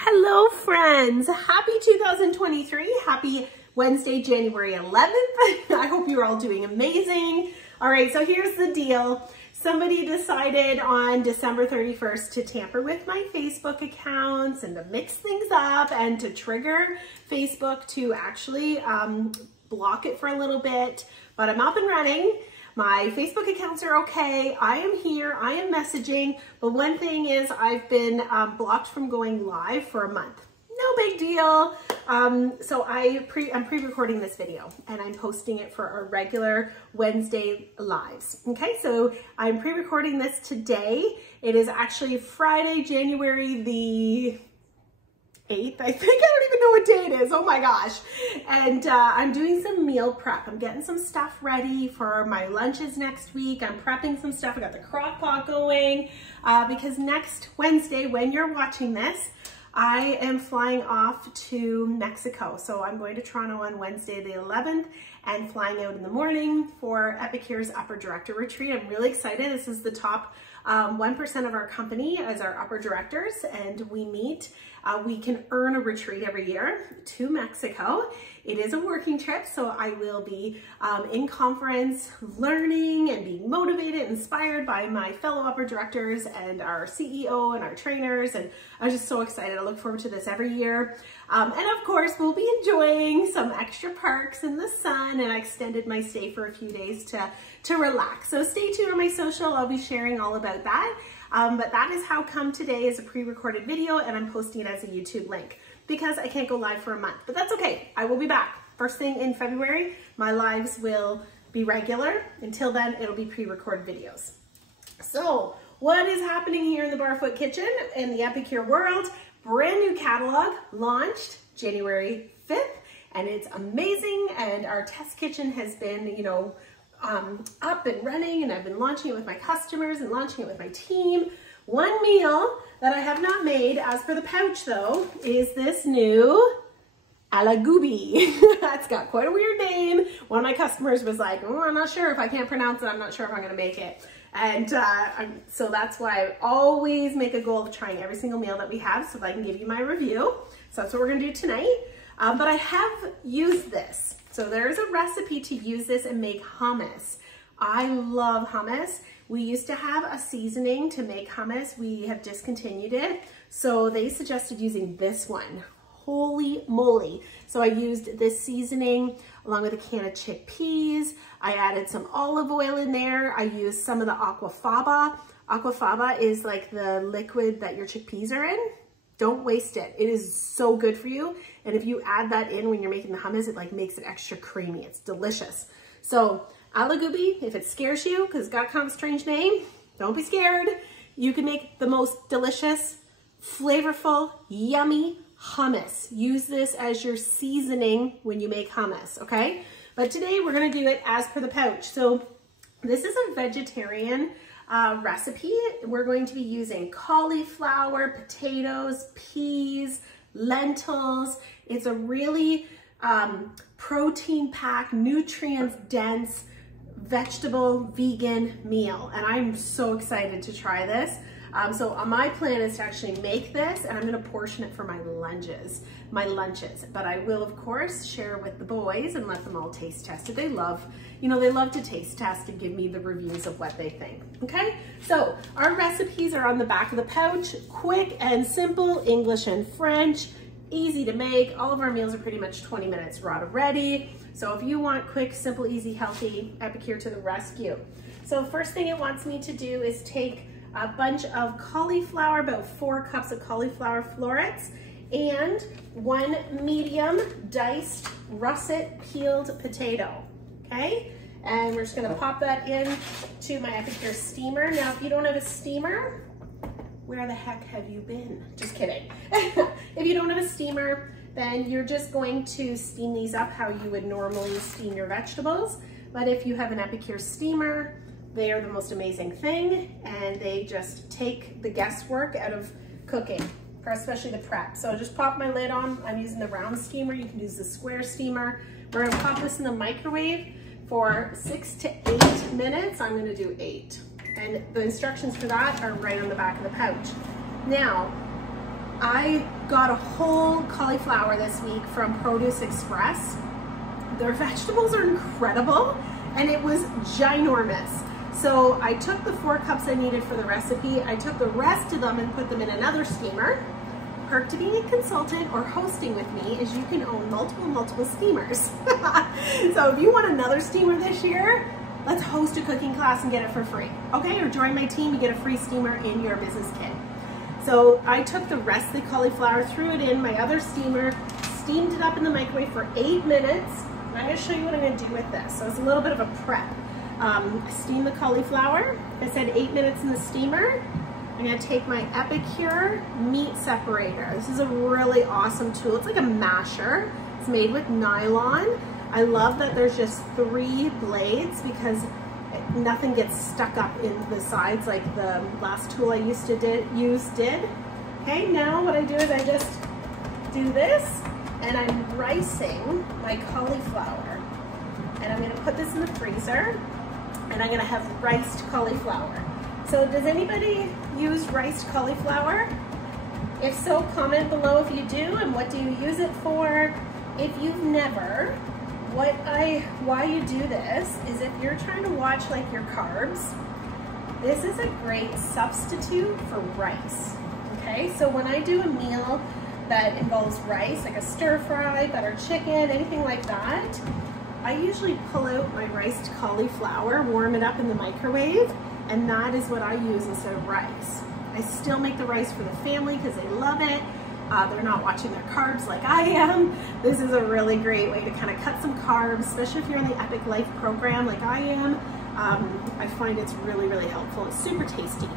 Hello friends, happy 2023, happy Wednesday, January 11th. I hope you're all doing amazing. All right, so here's the deal. Somebody decided on December 31st to tamper with my Facebook accounts and to mix things up and to trigger Facebook to actually block it for a little bit, but I'm up and running. My Facebook accounts are okay. I am here, I am messaging, but one thing is I've been blocked from going live for a month. No big deal. So I'm pre-recording this video and I'm posting it for our regular Wednesday lives. Okay, so I'm pre-recording this today. It is actually Friday, January the 8th, I think. I don't even know what day it is. Oh my gosh. And I'm doing some meal prep. I'm getting some stuff ready for my lunches next week. I'm prepping some stuff. I got the crock pot going because next Wednesday, when you're watching this, I am flying off to Mexico. So I'm going to Toronto on Wednesday the 11th and flying out in the morning for Epicure's Upper Director Retreat. I'm really excited. This is the top 1% of our company as our upper directors, and we meet. We can earn a retreat every year to Mexico. It is a working trip, so I will be in conference learning and being motivated, inspired by my fellow upper directors and our CEO and our trainers, and I'm just so excited. I look forward to this every year. And of course, we'll be enjoying some extra perks in the sun, and I extended my stay for a few days to relax. So stay tuned on my social. I'll be sharing all about that. But that is how come today is a pre-recorded video and I'm posting it as a YouTube link because I can't go live for a month, but that's okay. I will be back first thing in February. My lives will be regular. Until then, it'll be pre-recorded videos. So what is happening here in the Barfoot Kitchen in the Epicure world? Brand new catalog launched January 5th and it's amazing. And our test kitchen has been, you know, up and running, and I've been launching it with my customers and launching it with my team. One meal that I have not made as per the pouch though is this new Aloo Gobi. That's got quite a weird name. One of my customers was like, oh, I'm not sure if I can't pronounce it. I'm not sure if I'm going to make it. And so that's why I always make a goal of trying every single meal that we have so that I can give you my review. So that's what we're going to do tonight. But I have used this. So there's a recipe to use this and make hummus. I love hummus. We used to have a seasoning to make hummus. We have discontinued it. So they suggested using this one. Holy moly. So I used this seasoning along with a can of chickpeas. I added some olive oil in there. I used some of the aquafaba. Aquafaba is like the liquid that your chickpeas are in. Don't waste it. It is so good for you. And if you add that in when you're making the hummus, it like makes it extra creamy. It's delicious. So Aloo Gobi, if it scares you, because it's got kind of a strange name, don't be scared. You can make the most delicious, flavorful, yummy hummus. Use this as your seasoning when you make hummus, okay? But today we're gonna do it as per the pouch. So this is a vegetarian recipe. We're going to be using cauliflower, potatoes, peas, lentils. It's a really protein-packed, nutrients-dense, vegetable, vegan meal. And I'm so excited to try this. So my plan is to actually make this and I'm gonna portion it for my lunches. But I will of course share with the boys and let them all taste test it. They love, you know, they love to taste test and give me the reviews of what they think, okay? So our recipes are on the back of the pouch, quick and simple, English and French, easy to make. All of our meals are pretty much 20 minutes raw to ready. So if you want quick, simple, easy, healthy, Epicure to the rescue. So first thing it wants me to do is take a bunch of cauliflower, about 4 cups of cauliflower florets, and 1 medium diced russet peeled potato, okay? And we're just gonna pop that in to my Epicure steamer. Now, if you don't have a steamer, where the heck have you been? Just kidding. If you don't have a steamer, then you're just going to steam these up how you would normally steam your vegetables. But if you have an Epicure steamer, they are the most amazing thing, and they just take the guesswork out of cooking, especially the prep. So just pop my lid on. I'm using the round steamer. You can use the square steamer. We're gonna pop this in the microwave for 6 to 8 minutes. I'm gonna do 8. And the instructions for that are right on the back of the pouch. Now, I got a whole cauliflower this week from Produce Express. Their vegetables are incredible and it was ginormous. So I took the 4 cups I needed for the recipe. I took the rest of them and put them in another steamer. Perk to being a consultant or hosting with me is you can own multiple steamers. So if you want another steamer this year, let's host a cooking class and get it for free. Okay, or join my team, you get a free steamer in your business kit. So I took the rest of the cauliflower, threw it in my other steamer, steamed it up in the microwave for 8 minutes. And I'm gonna show you what I'm gonna do with this. So it's a little bit of a prep. Steam the cauliflower. I said 8 minutes in the steamer. I'm gonna take my Epicure meat separator. This is a really awesome tool. It's like a masher. It's made with nylon. I love that there's just 3 blades because nothing gets stuck up in the sides like the last tool I used to use did. Okay, now what I do is I just do this and I'm ricing my cauliflower. And I'm gonna put this in the freezer and I'm gonna have riced cauliflower. So does anybody use riced cauliflower? If so, comment below if you do and what do you use it for. If you've never, why you do this is if you're trying to watch like your carbs, this is a great substitute for rice, okay? So when I do a meal that involves rice, like a stir fry, butter chicken, anything like that, I usually pull out my riced cauliflower, warm it up in the microwave, and that is what I use instead of rice. I still make the rice for the family because they love it. They're not watching their carbs like I am. This is a really great way to kind of cut some carbs, especially if you're in the Epic Life program like I am. I find it's really helpful. It's super tasty.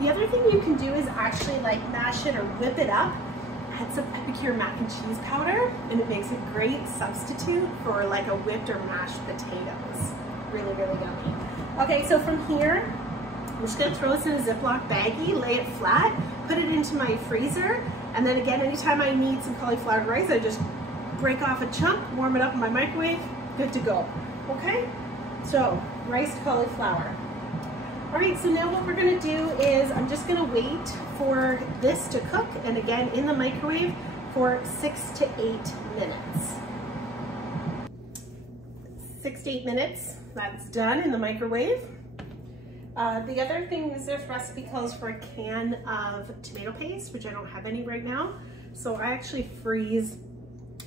The other thing you can do is actually like mash it or whip it up. Add some Epicure mac and cheese powder and it makes a great substitute for like a whipped or mashed potatoes. Really yummy. Okay, so from here, I'm just gonna throw this in a Ziploc baggie, lay it flat, put it into my freezer, and then again, anytime I need some cauliflower rice, I just break off a chunk, warm it up in my microwave, good to go. Okay, so riced cauliflower. All right, so now what we're gonna do is I'm just gonna wait for this to cook, and again, in the microwave for 6 to 8 minutes. 6 to 8 minutes, that's done in the microwave. The other thing is this recipe calls for a can of tomato paste, which I don't have any right now. So I actually freeze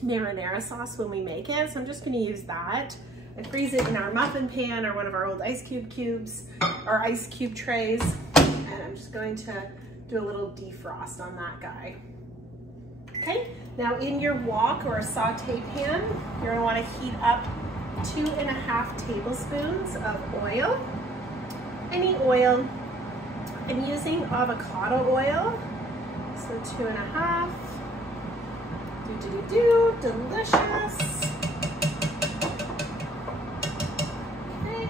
marinara sauce when we make it. So I'm just gonna use that. I freeze it in our muffin pan or one of our old ice cube cubes or ice cube trays. And I'm just going to do a little defrost on that guy. Okay, now in your wok or a saute pan, you're gonna wanna heat up 2.5 tablespoons of oil. Any oil. I'm using avocado oil, so 2.5. Delicious. Okay.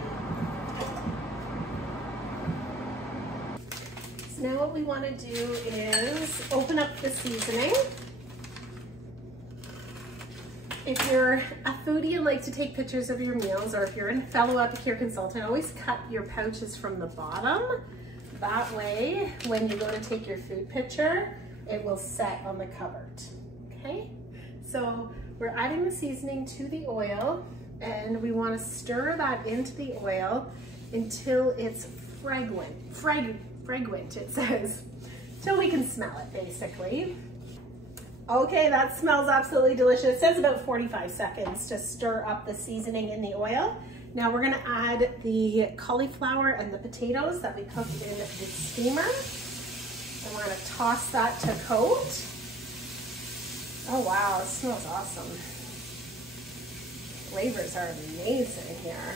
So now what we want to do is open up the seasoning. If you're a foodie and like to take pictures of your meals, or if you're a fellow Epicure consultant, always cut your pouches from the bottom. That way, when you go to take your food picture, it will set on the cupboard, okay? So we're adding the seasoning to the oil, and we want to stir that into the oil until it's fragrant, it says, till we can smell it, basically. Okay, that smells absolutely delicious. It says about 45 seconds to stir up the seasoning in the oil. Now we're gonna add the cauliflower and the potatoes that we cooked in the steamer. And we're gonna toss that to coat. Oh wow, it smells awesome. Flavors are amazing here.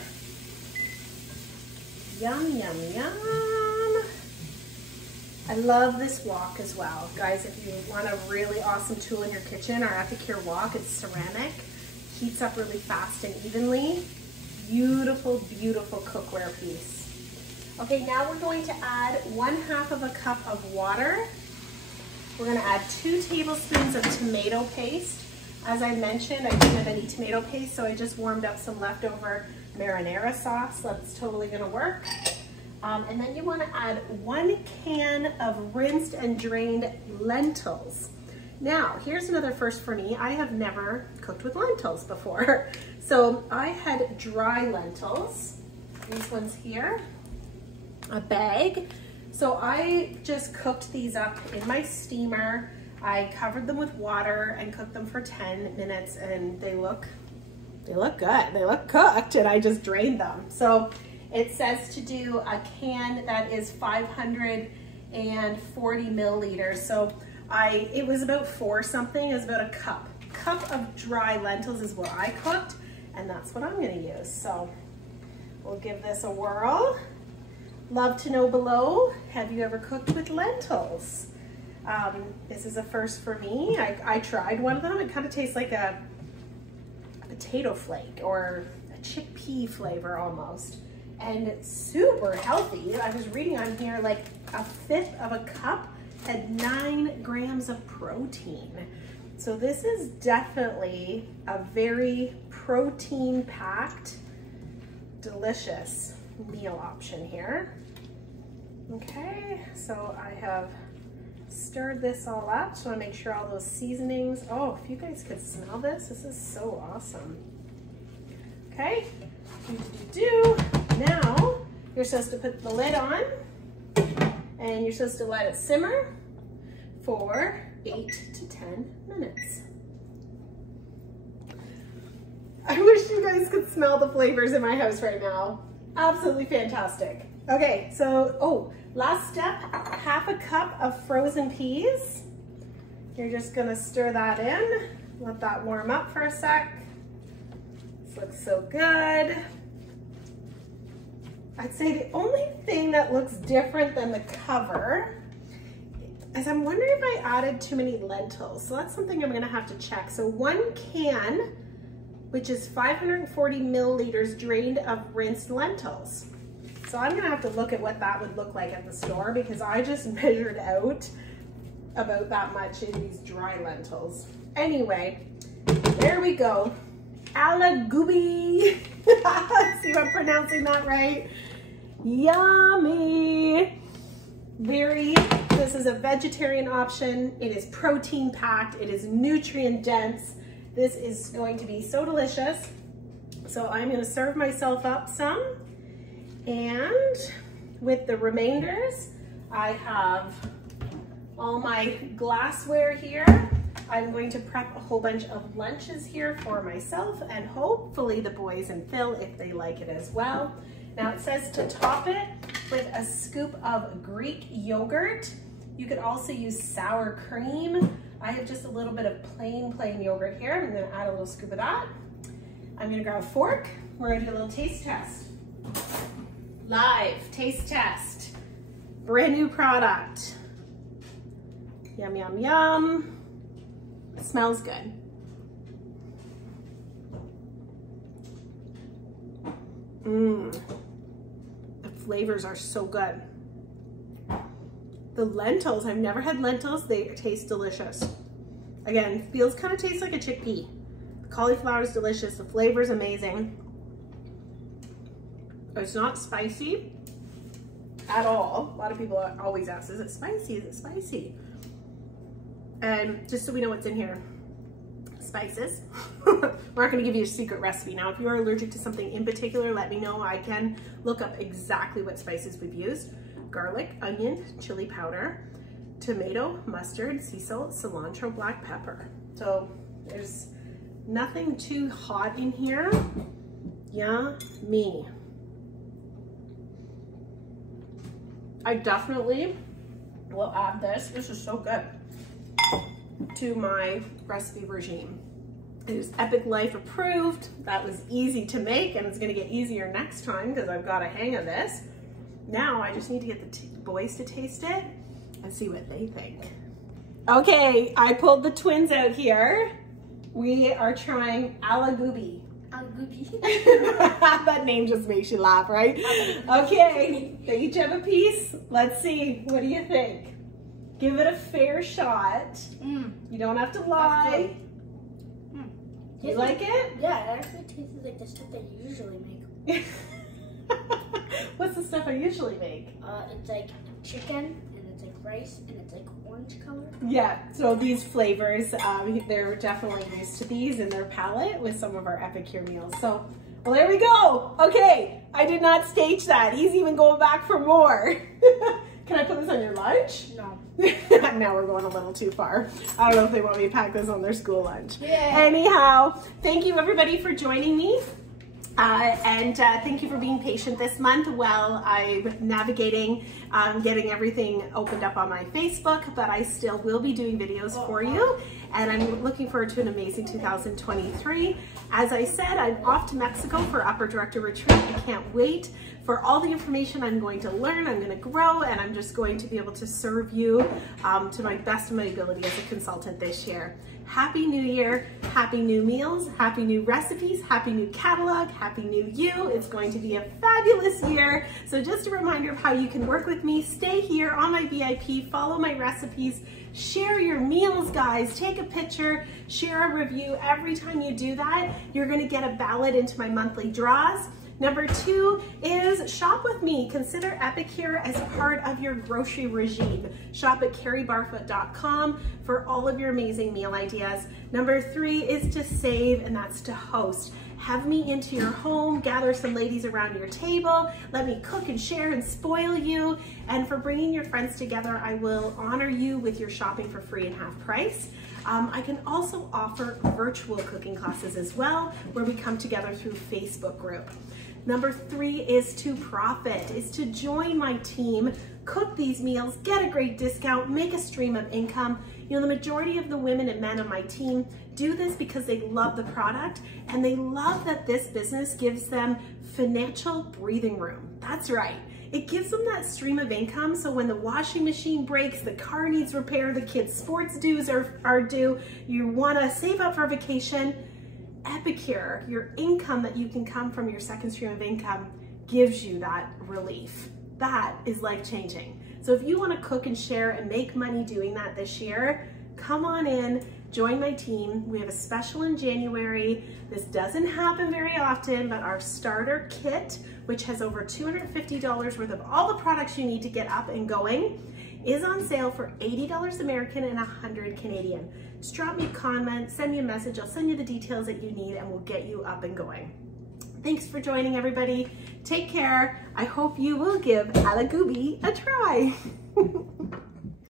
Yum. I love this wok as well. Guys, if you want a really awesome tool in your kitchen, our Epicure wok, it's ceramic, heats up really fast and evenly. Beautiful cookware piece. Okay, now we're going to add 1/2 cup of water. We're gonna add 2 tablespoons of tomato paste. As I mentioned, I didn't have any tomato paste, so I just warmed up some leftover marinara sauce. That's totally gonna work. And then you want to add 1 can of rinsed and drained lentils. Now, here's another first for me. I have never cooked with lentils before. So I had dry lentils, these ones here, a bag. So I just cooked these up in my steamer. I covered them with water and cooked them for 10 minutes, and they look good. They look cooked, and I just drained them. So it says to do a can that is 540 milliliters. So it was about 4 something, it was about a cup. Cup of dry lentils is what I cooked, and that's what I'm gonna use. So we'll give this a whirl. Love to know below, have you ever cooked with lentils? This is a first for me. I tried one of them. It kind of tastes like a potato flake or a chickpea flavor almost. And it's super healthy. I was reading on here like 1/5 of a cup had 9 grams of protein. So this is definitely a very protein-packed, delicious meal option here. Okay, so I have stirred this all up. Just want to make sure all those seasonings, oh, if you guys could smell this, this is so awesome. Okay, now you're supposed to put the lid on and you're supposed to let it simmer for 8 to 10 minutes. I wish you guys could smell the flavors in my house right now. Absolutely fantastic. Okay, so, last step, 1/2 cup of frozen peas. You're just gonna stir that in, let that warm up for a sec. This looks so good. I'd say the only thing that looks different than the cover is I'm wondering if I added too many lentils. So that's something I'm gonna have to check. So 1 can, which is 540 milliliters drained of rinsed lentils. So I'm gonna have to look at what that would look like at the store because I just measured out about that much in these dry lentils. Anyway, there we go. Aloo Gobi. See if I'm pronouncing that right. Yummy. This is a vegetarian option. It is protein packed. It is nutrient dense. This is going to be so delicious. So I'm gonna serve myself up some. And with the remainders, I have all my glassware here. I'm going to prep a whole bunch of lunches here for myself and hopefully the boys and Phil if they like it as well. Now it says to top it with a scoop of Greek yogurt. You could also use sour cream. I have just a little bit of plain yogurt here. I'm gonna add a little scoop of that. I'm gonna grab a fork. We're gonna do a little taste test. Live taste test. Brand new product. Yum, yum, yum. It smells good. The flavors are so good. The lentils, I've never had lentils. They taste delicious. Again, kind of tastes like a chickpea. The cauliflower is delicious. The flavor is amazing. It's not spicy at all. A lot of people always ask, is it spicy? Is it spicy? And just so we know what's in here, spices. We're not gonna give you a secret recipe. Now, if you are allergic to something in particular, let me know. I can look up exactly what spices we've used. Garlic, onion, chili powder, tomato, mustard, sea salt, cilantro, black pepper. So there's nothing too hot in here. Yummy. I definitely will add this. This is so good to my recipe regime. It is Epic Life approved. That was easy to make and it's gonna get easier next time because I've got a hang of this. Now I just need to get the boys to taste it and see what they think. Okay, I pulled the twins out here. We are trying Aloo Gobi. Aloo Gobi. That name just makes you laugh, right? Okay, they each have a piece. Let's see, what do you think? Give it a fair shot. You don't have to lie. You like it? Yeah, it actually tastes like the stuff that you usually make. What's the stuff I usually make? It's like chicken, and it's like rice, and it's like orange color. Yeah, so these flavors, they're definitely used to these in their palette with some of our Epicure meals. So, well, there we go. Okay, I did not stage that. He's even going back for more. Can I put this on your lunch? No. Now we're going a little too far. I don't know if they want me to pack this on their school lunch. Yeah. Anyhow, thank you everybody for joining me. Thank you for being patient this month while I'm navigating, getting everything opened up on my Facebook, but I still will be doing videos for you. And I'm looking forward to an amazing 2023. As I said, I'm off to Mexico for Upper Director Retreat. I can't wait for all the information I'm going to learn. I'm going to grow, and I'm just going to be able to serve you to my best of my ability as a consultant this year. Happy New Year, happy new meals, happy new recipes, happy new catalog, happy new you. It's going to be a fabulous year. So just a reminder of how you can work with me. Stay here on my VIP, follow my recipes, share your meals, guys. Take a picture, share a review. Every time you do that, you're gonna get a ballot into my monthly draws. Number 2 is shop with me. Consider Epicure as part of your grocery regime. Shop at carriebarfoot.com for all of your amazing meal ideas. Number 3 is to save, and that's to host. Have me into your home, gather some ladies around your table, let me cook and share and spoil you. And for bringing your friends together, I will honor you with your shopping for free and half price. I can also offer virtual cooking classes as well, where we come together through Facebook group. Number 3 is to profit, is to join my team, cook these meals, get a great discount, make a stream of income. You know, the majority of the women and men on my team do this because they love the product and they love that this business gives them financial breathing room. That's right. It gives them that stream of income, so when the washing machine breaks, the car needs repair, the kids' sports dues are due, you wanna save up for a vacation, Epicure, your income that you can come from your second stream of income, gives you that relief. That is life-changing. So if you wanna cook and share and make money doing that this year, come on in, join my team. We have a special in January. This doesn't happen very often, but our starter kit, which has over $250 worth of all the products you need to get up and going, is on sale for $80 American and $100 Canadian. Just drop me a comment, send me a message, I'll send you the details that you need and we'll get you up and going. Thanks for joining, everybody. Take care. I hope you will give Aloo Gobi a try.